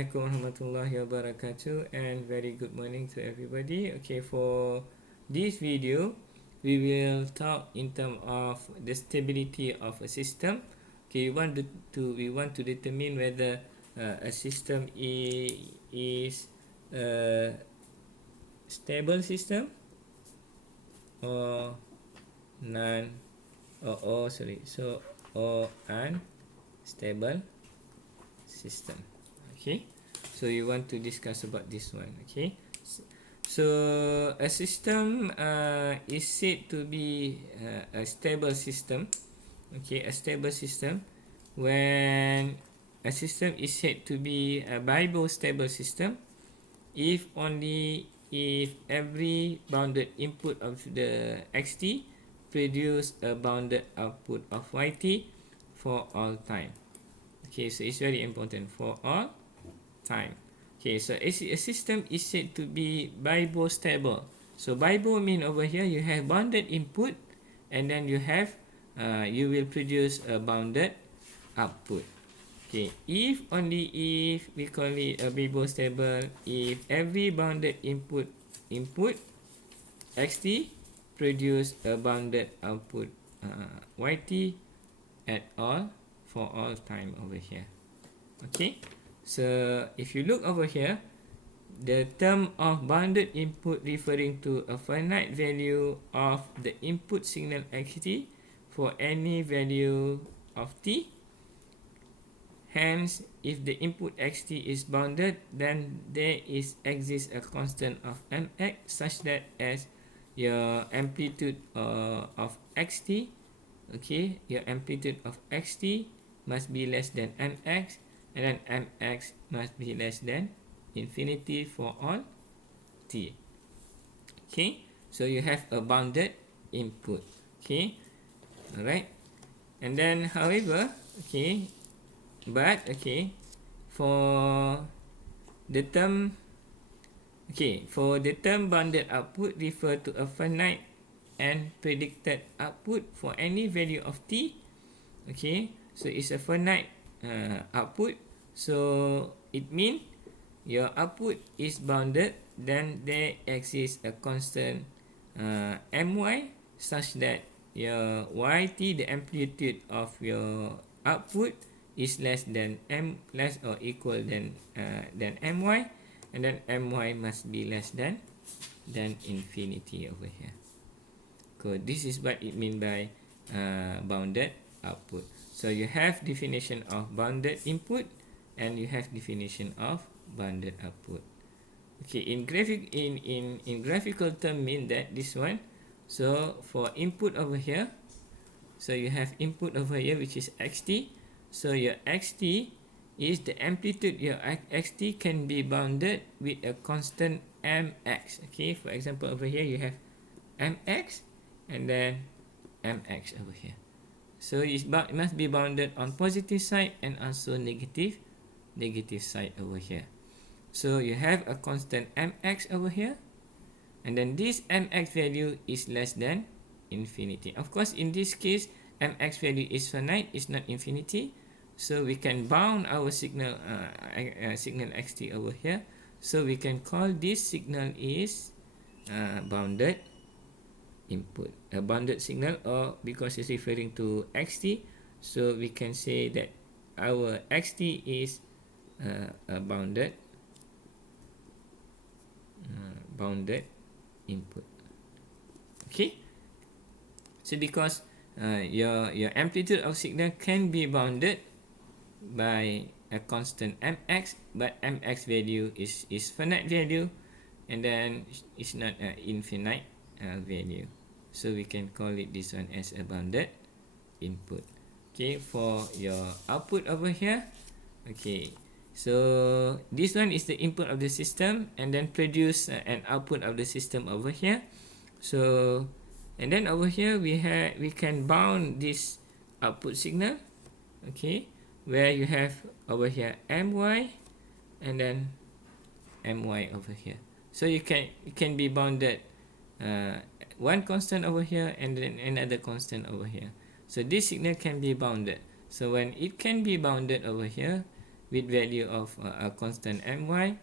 Assalamualaikum warahmatullahi wabarakatuh, and very good morning to everybody. Okay, for this video we will talk in terms of the stability of a system. Okay, we want to determine whether a system is a stable system or non or unstable system. Okay, so you want to discuss about this one. Okay, so a system is said to be a stable system. Okay, a stable system when a system is said to be a stable system if only if every bounded input of the xt produce a bounded output of yt for all time. Okay, so it's very important, for all time. Okay, so a system is said to be stable. So mean over here you have bounded input and then you have you will produce a bounded output. Okay, if only if we call it a stable if every bounded input xt produce a bounded output yt at all for all time over here. Okay, so if you look over here, the term of bounded input referring to a finite value of the input signal xt for any value of t. Hence, if the input xt is bounded, then there exists a constant of mx such that as your amplitude of xt, okay, your amplitude of xt must be less than mx, and then mx must be less than infinity for all t. Okay, so you have a bounded input. Okay, alright, and then however, okay, but okay, for the term bounded output refer to a finite and predicted output for any value of t. Okay, so it's a finite output, so it means your output is bounded, then there exists a constant my such that your yt, the amplitude of your output, is less or equal than my, and then my must be less than infinity over here. So this is what it means by bounded output. So you have definition of bounded input and you have definition of bounded output. Okay, in graphical term mean that this one. So for input over here, so you have input over here which is xt. So your xt is the amplitude. Your xt can be bounded with a constant mx. Okay, for example over here you have mx and then mx over here. So it must be bounded on positive side and also negative side over here. So you have a constant mx over here, and then this mx value is less than infinity. Of course, in this case, mx value is finite, is not infinity. So we can bound our signal signal xt over here. So we can call this signal is bounded input, a bounded signal, or because it's referring to xt, so we can say that our xt is a bounded input. Okay, so because your amplitude of signal can be bounded by a constant mx, but mx value is finite value, and then it's not an infinite value. So we can call it this one as a bounded input. Okay, for your output over here, okay, so this one is the input of the system and then produce an output of the system over here. So and then over here we can bound this output signal, okay, where you have over here my and then my over here. So it can be bounded one constant over here and then another constant over here. So this signal can be bounded. So when it can be bounded over here, with value of a constant my,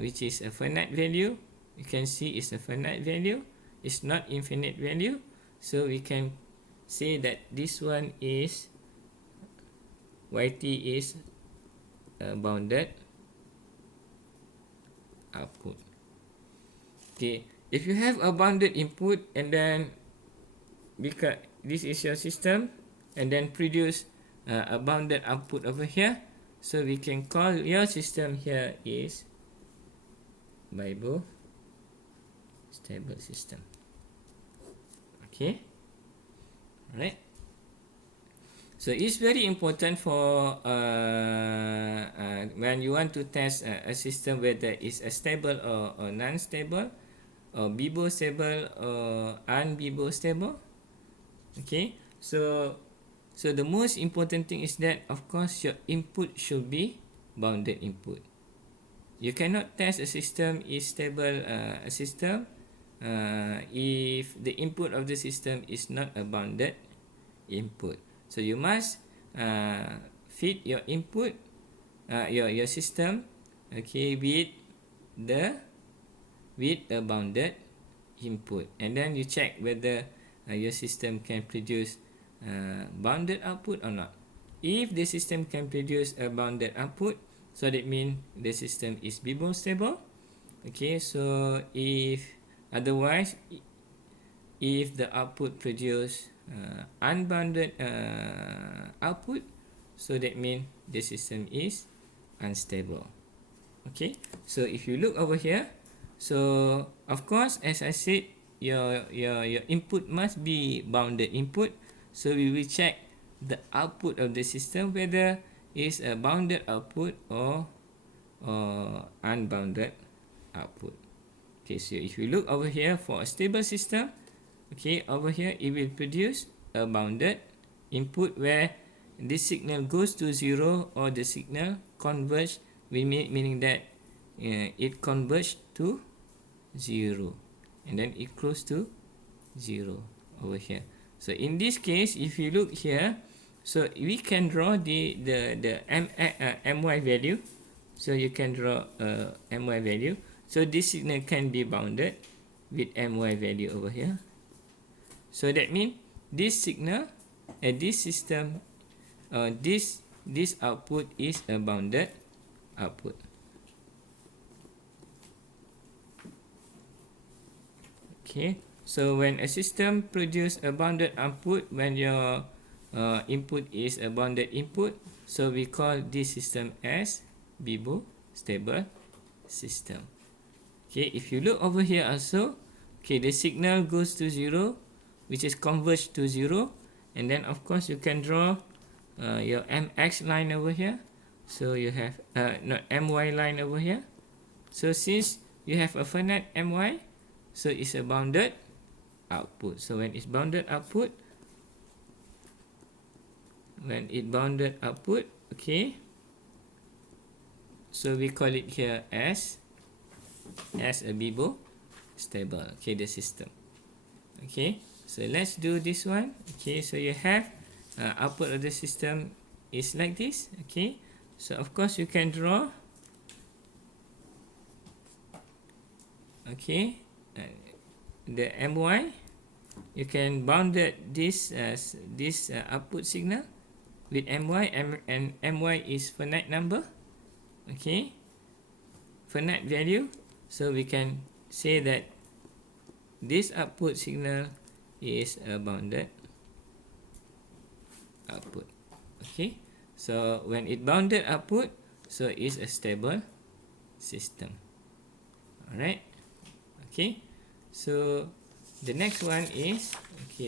which is a finite value. You can see it's a finite value, it's not infinite value. So we can say that this one is yt is a bounded output. Okay, if you have a bounded input and then because this is your system and then produce a bounded output over here, so we can call your system here is stable system. Okay, alright. So it's very important for when you want to test a system whether it's a stable or non-stable, or Bibo stable or un-Bibo stable. Okay, so the most important thing is that of course your input should be bounded input. You cannot test a system is stable if the input of the system is not a bounded input. So you must feed your input, your system, okay, with a bounded input, and then you check whether your system can produce bounded output or not. If the system can produce a bounded output, so that means the system is Bibo stable. Okay, so if otherwise, if the output produce unbounded output, so that means the system is unstable. Okay, so if you look over here, so of course, as I said, your input must be bounded input. So we will check the output of the system whether is a bounded output or unbounded output. Okay, so if you look over here for a stable system, okay, over here it will produce a bounded input where this signal goes to 0 or the signal converge, meaning that it converge to 0 and then it close to 0 over here. So in this case, if you look here, so we can draw the my value. So you can draw a my value. So this signal can be bounded with my value over here. So that means this signal and this system, this output is a bounded output. Okay, so when a system produce a bounded output, when your input is a bounded input, so we call this system as Bibo stable system. Okay, if you look over here also, okay, the signal goes to 0, which is converged to 0, and then of course you can draw your mx line over here. So you have not my line over here. So since you have a finite my, so it's a bounded output. So when it's bounded output, okay, so we call it here as a Bibo stable. Okay, the system. Okay, so let's do this one. Okay, so you have output of the system is like this. Okay, so of course you can draw. Okay, the my, you can bounded this output signal with my, and my is finite number. Okay, finite value. So we can say that this output signal is a bounded output. Okay, so when it bounded output, so it's a stable system. Alright. Okay, so the next one is, okay,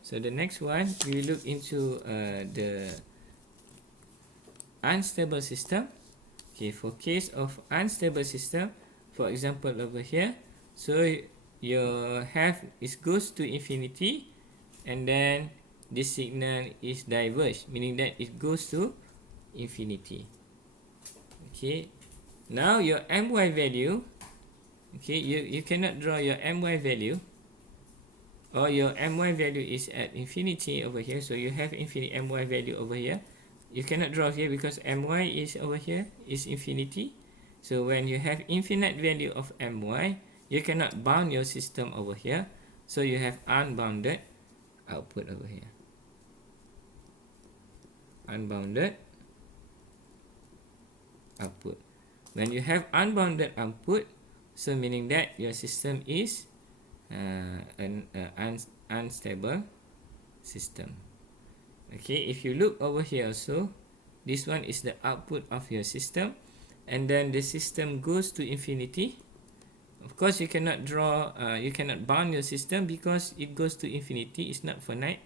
so the next one we look into the unstable system. Okay, for case of unstable system, for example over here, so your half is goes to infinity, and then this signal is diverged, meaning that it goes to infinity. Okay, now your my value, okay, you cannot draw your my value, or your my value is at infinity over here, so you have infinite my value over here. you cannot draw here because my is over here is infinity. So when you have infinite value of my, you cannot bound your system over here. So you have unbounded output over here. Unbounded output. When you have unbounded output, so meaning that your system is an unstable system. Okay, if you look over here also, this one is the output of your system, and then the system goes to infinity. Of course, you cannot draw, you cannot bound your system because it goes to infinity. It's not finite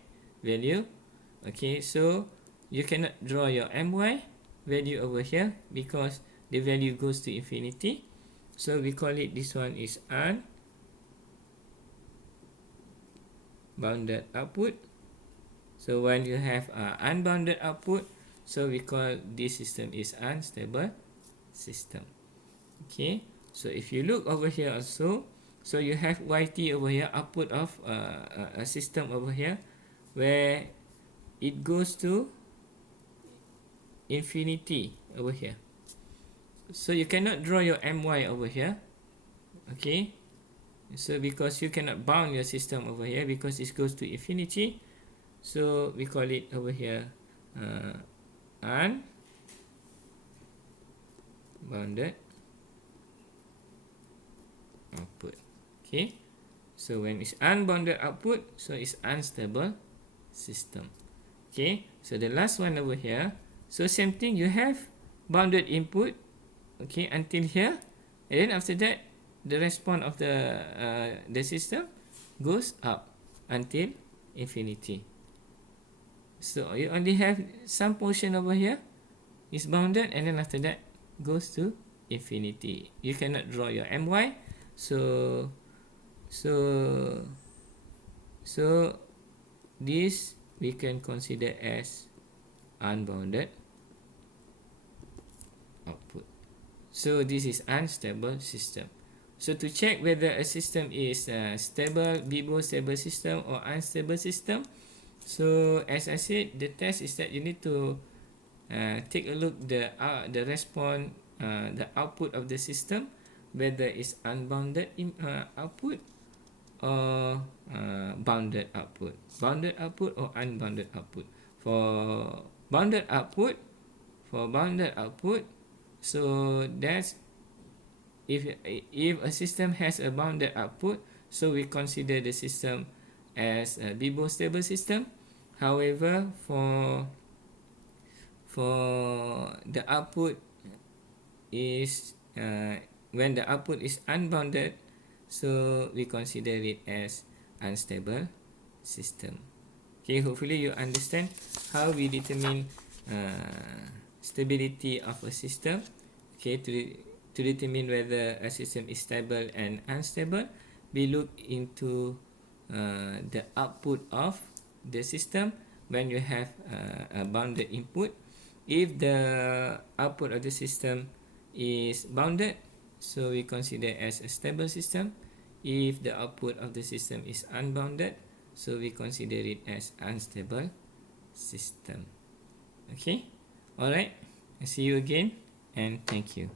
value. Okay, so you cannot draw your my value over here because the value goes to infinity. So we call it, this one is unbounded output. So when you have unbounded output, so we call this system is unstable system. Okay, so if you look over here also, so you have yt over here, output of a system over here, where it goes to infinity over here. So you cannot draw your my over here. Okay, so because you cannot bound your system over here because it goes to infinity, so we call it over here unbounded output. Okay, so when it's unbounded output, so it's unstable system. Okay, so the last one over here, so same thing, you have bounded input, okay, until here, and then after that the response of the system goes up until infinity. So you only have some portion over here is bounded, and then after that goes to infinity. You cannot draw your my, so this we can consider as unbounded output. So this is unstable system. So to check whether a system is stable, BIBO stable system or unstable system, so as I said, the test is that you need to take a look the response, the output of the system, whether it's unbounded output or bounded output or unbounded output. For bounded output, so that's if a system has a bounded output, so we consider the system as a BIBO stable system. However, for the output is when the output is unbounded, so we consider it as unstable system. Okay, hopefully you understand how we determine stability of a system. Okay, to determine whether a system is stable and unstable, we look into the output of the system when you have a bounded input. If the output of the system is bounded, so we consider as a stable system. If the output of the system is unbounded, so we consider it as unstable system. Okay, alright, I see you again, and thank you.